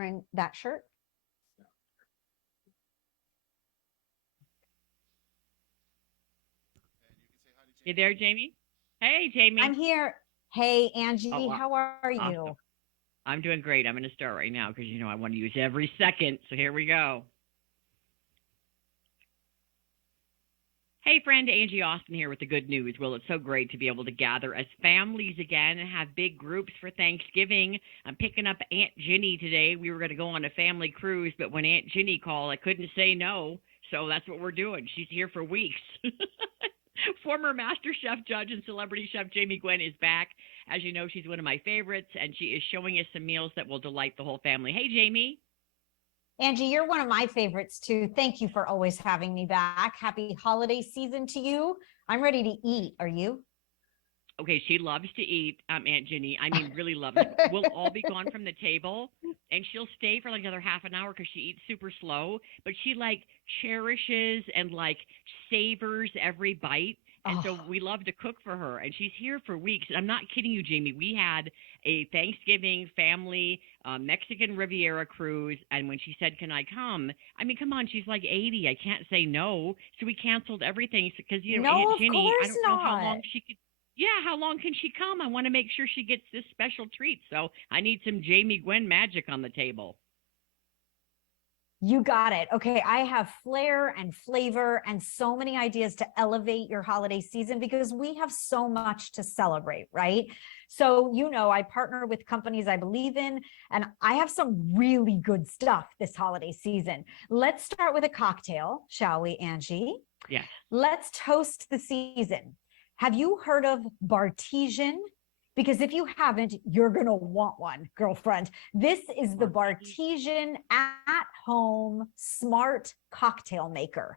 wearing that shirt? You there, Jamie? Hey, Jamie. I'm here. Hey, Angie, Oh, how are awesome. you? I'm doing great. I'm going to start right now because I want to use every second. So here we go. Hey, friend, Angie Austin here with the good news. Well, it's so great to be able to gather as families again and have big groups for Thanksgiving. I'm picking up Aunt Ginny today. We were going to go on a family cruise, but when Aunt Ginny called, I couldn't say no. So that's what we're doing. She's here for weeks. Former Master Chef judge and celebrity chef Jamie Gwen is back. As you know, she's one of my favorites, and she is showing us some meals that will delight the whole family. Hey, Jamie. Angie, you're one of my favorites too. Thank you for always having me back. Happy holiday season to you. I'm ready to eat. Are you? Okay, she loves to eat, Aunt Ginny. I mean, really loves it. We'll all be gone from the table, and she'll stay for like another half an hour because she eats super slow. But she like cherishes and like savors every bite. And so Oh, we love to cook for her, and she's here for weeks. And I'm not kidding you, Jamie. We had a Thanksgiving family Mexican Riviera cruise, and when she said, "Can I come?" I mean, come on, she's like 80. I can't say no. So we canceled everything because no, Aunt of Ginny. I course don't know how not. long she could. Yeah, how long can she come? I want to make sure she gets this special treat. So I need some Jamie Gwen magic on the table. You got it. Okay, I have flair and flavor and so many ideas to elevate your holiday season because we have so much to celebrate, right? So, I partner with companies I believe in, and I have some really good stuff this holiday season. Let's start with a cocktail, shall we, Angie? Yes. Let's toast the season. Have you heard of Bartesian? Because if you haven't, you're going to want one, girlfriend. This is the Martini. Bartesian at home smart cocktail maker.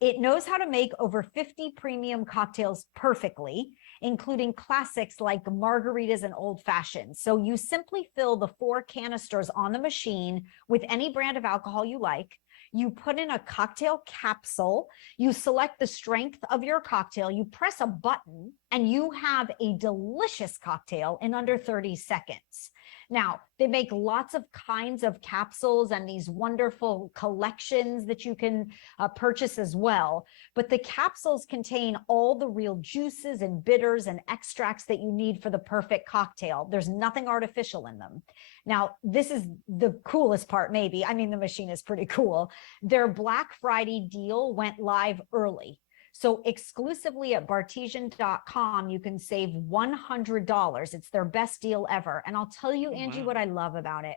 It knows how to make over 50 premium cocktails perfectly, including classics like margaritas and old fashions. So you simply fill the 4 canisters on the machine with any brand of alcohol you like. You put in a cocktail capsule, you select the strength of your cocktail, you press a button, and you have a delicious cocktail in under 30 seconds. Now, they make lots of kinds of capsules and these wonderful collections that you can purchase as well. But the capsules contain all the real juices and bitters and extracts that you need for the perfect cocktail. There's nothing artificial in them. Now, this is the coolest part, maybe. I mean, the machine is pretty cool. Their Black Friday deal went live early. So exclusively at bartesian.com, you can save $100. It's their best deal ever. And I'll tell you, Oh, Angie, wow. what I love about it.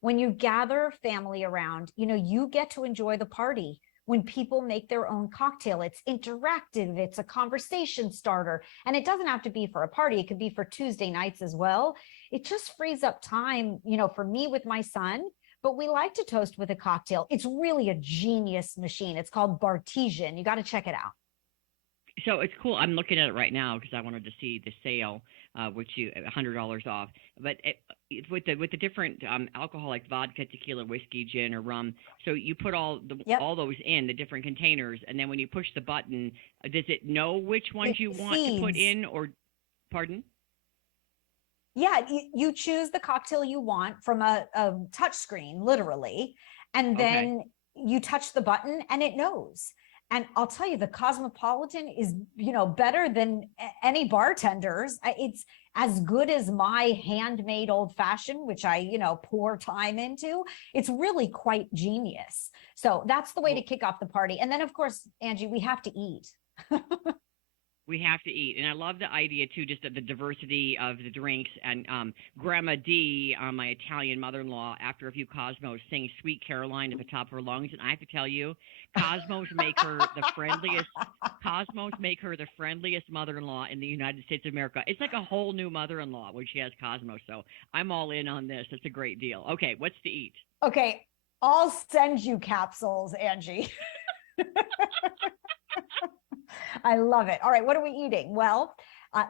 When you gather family around, you get to enjoy the party. When people make their own cocktail, it's interactive, it's a conversation starter. And it doesn't have to be for a party, it could be for Tuesday nights as well. It just frees up time, for me with my son. But we like to toast with a cocktail. It's really a genius machine. It's called Bartesian. You got to check it out. So it's cool. I'm looking at it right now because I wanted to see the sale, which you $100 off. But with the different alcohol like vodka, tequila, whiskey, gin, or rum. So you put Yep. all those in the different containers, and then when you push the button, does it know which ones It you want to put feeds. in? Or pardon? Yeah, you choose the cocktail you want from a touch screen, literally, and Okay. then you touch the button and it knows. And I'll tell you, the Cosmopolitan is, better than any bartenders. It's as good as my handmade old fashioned, which I, pour time into. It's really quite genius. So that's the way to Well, kick off the party. And then, of course, Angie, we have to eat. we have to eat, and I love the idea too, just of the diversity of the drinks. And Grandma D, my Italian mother-in-law, after a few Cosmos, sings "Sweet Caroline" at the top of her lungs. And I have to tell you, Cosmos make her the friendliest. Cosmos make her the friendliest mother-in-law in the United States of America. It's like a whole new mother-in-law when she has Cosmos. So I'm all in on this. It's a great deal. Okay, what's to eat? Okay, I'll send you capsules, Angie. I love it. All right, what are we eating? Well,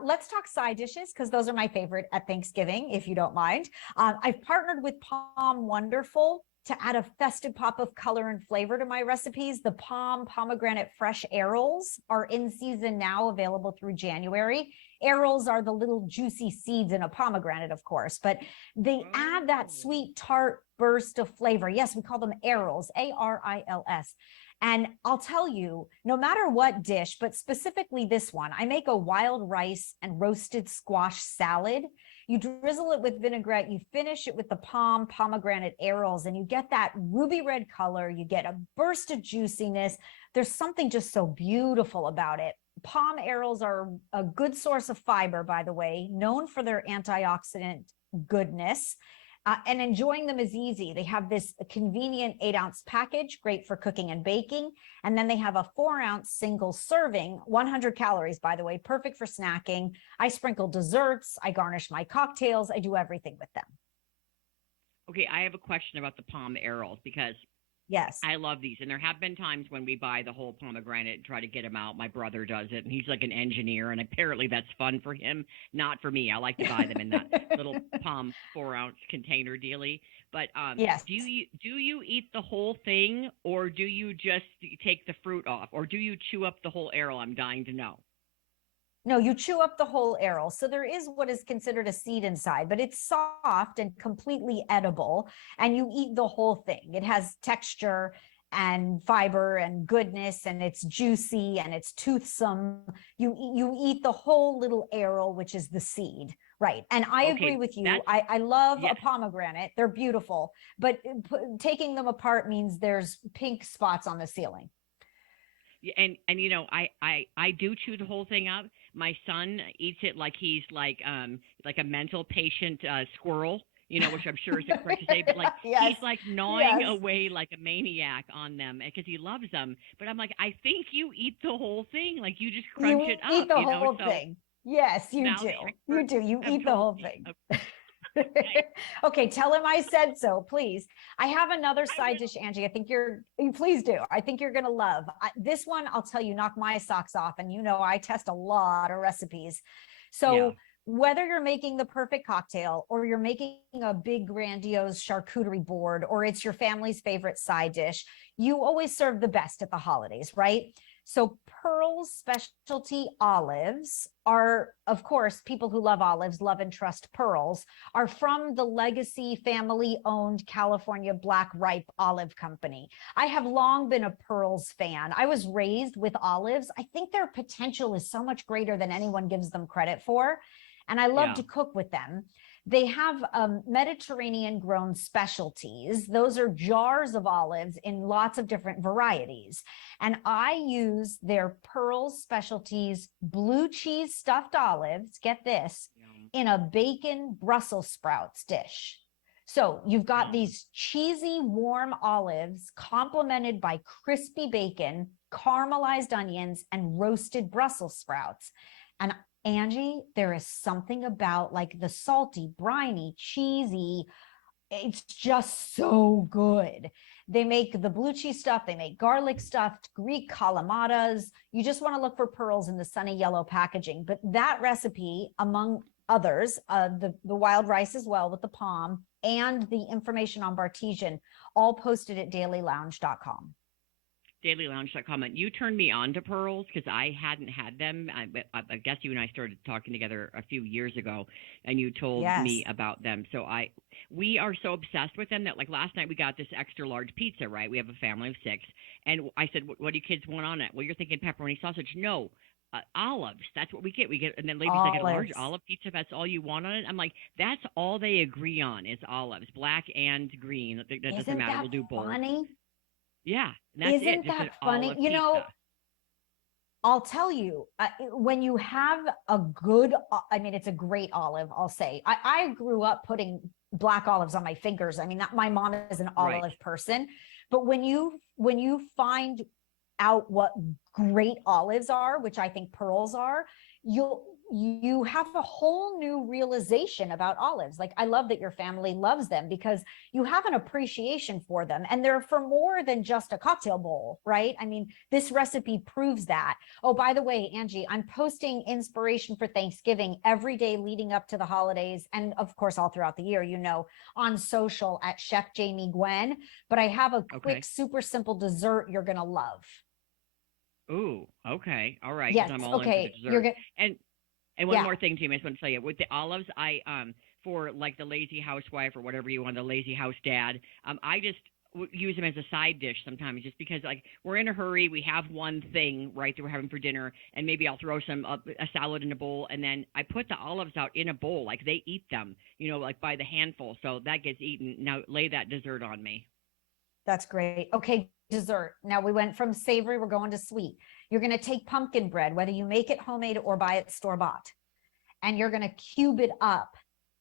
Let's talk side dishes because those are my favorite at Thanksgiving, if you don't mind. I've partnered with Palm Wonderful to add a festive pop of color and flavor to my recipes. The pomegranate fresh arrows are in season now, available through January. Arrows are the little juicy seeds in a pomegranate, of course, but they add that sweet tart burst of flavor. Yes, we call them arrows, Arils. And I'll tell you, no matter what dish, but specifically this one, I make a wild rice and roasted squash salad. You drizzle it with vinaigrette, you finish it with the pomegranate arrows, and you get that ruby red color. You get a burst of juiciness. There's something just so beautiful about it. Palm arrows are a good source of fiber, by the way, known for their antioxidant goodness. And enjoying them is easy. They have this convenient 8-ounce package, great for cooking and baking. And then they have a 4-ounce single serving, 100 calories, by the way, perfect for snacking. I sprinkle desserts. I garnish my cocktails. I do everything with them. Okay, I have a question about the palm arrows because yes, I love these. And there have been times when we buy the whole pomegranate and try to get them out. My brother does it, and he's like an engineer, and apparently that's fun for him, not for me. I like to buy them in that little palm 4-ounce container dealy. But yes. do you eat the whole thing, or do you just take the fruit off, or do you chew up the whole arrow? I'm dying to know. No, you chew up the whole arrow. So there is what is considered a seed inside, but it's soft and completely edible, and you eat the whole thing. It has texture and fiber and goodness, and it's juicy and it's toothsome. You eat the whole little arrow, which is the seed. Right. And I agree with you. I love a pomegranate. They're beautiful, but taking them apart means there's pink spots on the ceiling. And you know, I do chew the whole thing up. My son eats it like he's like a mental patient squirrel, you know, which I'm sure is correct to say, but like yes. he's like gnawing away like a maniac on them because he loves them. But I'm like, I think you eat the whole thing, like you just crunch it up. You eat the whole thing. Yes, you do. You do. You eat the whole thing. Okay, tell him I said so, please. I have another side dish, Angie. I think you please do. I think you're going to love this one. I'll tell you, knock my socks off. And you know, I test a lot of recipes. So whether you're making the perfect cocktail or you're making a big grandiose charcuterie board, or it's your family's favorite side dish, you always serve the best at the holidays, right? So Pearl's specialty olives are, of course, people who love olives, love and trust Pearl's, are from the legacy family-owned California Black Ripe Olive Company. I have long been a Pearl's fan. I was raised with olives. I think their potential is so much greater than anyone gives them credit for, and I love to cook with them. They have Mediterranean grown specialties. Those are jars of olives in lots of different varieties. And I use their Pearl's Specialties blue cheese stuffed olives, get this, in a bacon Brussels sprouts dish. So you've got these cheesy, warm olives complemented by crispy bacon, caramelized onions, and roasted Brussels sprouts. And Angie, there is something about like the salty, briny, cheesy. It's just so good. They make the blue cheese stuff. They make garlic stuffed Greek calamatas. You just want to look for Pearls in the sunny yellow packaging. But that recipe, among others, the wild rice as well with the palm, and the information on Bartesian, all posted at dailylounge.com. dailylounge.com. And you turned me on to Pearls because I hadn't had them. I guess you and I started talking together a few years ago, and you told me about them. So we are so obsessed with them that like last night we got this extra large pizza, right? We have a family of 6. And I said, what do you kids want on it? Well, you're thinking pepperoni sausage. No, olives. That's what we get. And then ladies like a large olive pizza. That's all you want on it. I'm like, that's all they agree on is olives, black and green. That doesn't matter. We'll do both. Funny? Yeah. That's Isn't that funny? You know, I'll tell you, when you have a good, I mean, it's a great olive, I'll say. I grew up putting black olives on my fingers. I mean, my mom is an olive person, but when you find out what great olives are, which I think Pearls are, you have a whole new realization about olives. Like, I love that your family loves them because you have an appreciation for them, and they're for more than just a cocktail bowl, right? I mean, this recipe proves that. Oh, by the way, Angie, I'm posting inspiration for Thanksgiving every day leading up to the holidays, and of course all throughout the year, on social at Chef Jamie Gwen. But I have a quick, Okay. super simple dessert you're gonna love. Ooh, okay. All right, because Yes, I'm all in for the okay, you're dessert. gonna, And one yeah. more thing, Jamie, I just want to tell you with the olives, I for like the lazy housewife or whatever you want, the lazy house dad, I just use them as a side dish sometimes, just because like we're in a hurry, we have one thing right that we're having for dinner, and maybe I'll throw some a salad in a bowl, and then I put the olives out in a bowl, like they eat them, like by the handful, so that gets eaten. Now lay that dessert on me. That's great. Okay, dessert. Now we went from savory, we're going to sweet. You're going to take pumpkin bread, whether you make it homemade or buy it store bought, and you're going to cube it up,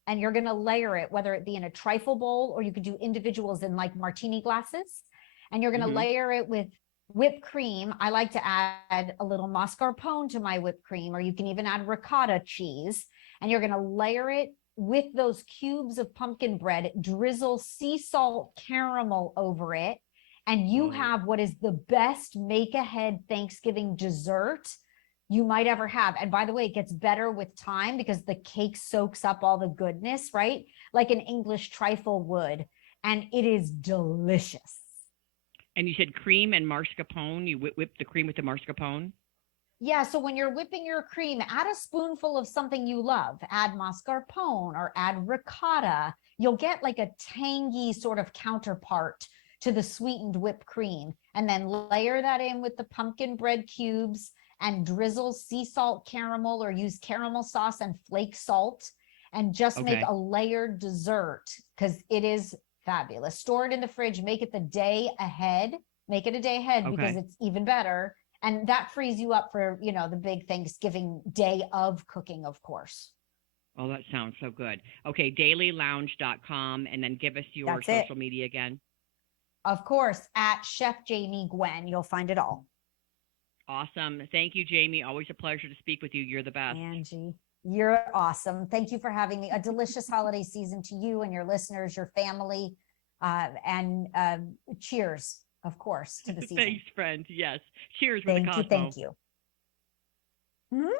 and you're going to layer it, whether it be in a trifle bowl or you could do individuals in like martini glasses. And you're going to Mm-hmm. layer it with whipped cream. I like to add a little mascarpone to my whipped cream, or you can even add ricotta cheese. And you're going to layer it with those cubes of pumpkin bread, drizzle sea salt caramel over it, and you Whoa. have what is the best make ahead Thanksgiving dessert you might ever have. And by the way, it gets better with time because the cake soaks up all the goodness, right? Like an English trifle would. And it is delicious. And you said cream and mascarpone. You whip the cream with the mascarpone. Yeah, so when you're whipping your cream, add a spoonful of something you love. Add mascarpone or add ricotta. You'll get like a tangy sort of counterpart to the sweetened whipped cream. And then layer that in with the pumpkin bread cubes and drizzle sea salt caramel, or use caramel sauce and flake salt, and just make Okay. a layered dessert because it is fabulous. Store it in the fridge, make it the day ahead. Make it a day ahead because Okay. it's even better, and that frees you up for the big Thanksgiving day of cooking, of course. Oh, that sounds so good. Okay, dailylounge.com, and then give us your That's it. social media again. Of course, at Chef Jamie Gwen, you'll find it all. Awesome. Thank you, Jamie. Always a pleasure to speak with you. You're the best. Angie, you're awesome. Thank you for having me. A delicious holiday season to you and your listeners, your family, and cheers, of course, to the season. Thanks, friend. Yes. Cheers with a Thank you. Cosmo. Thank you. Mhm.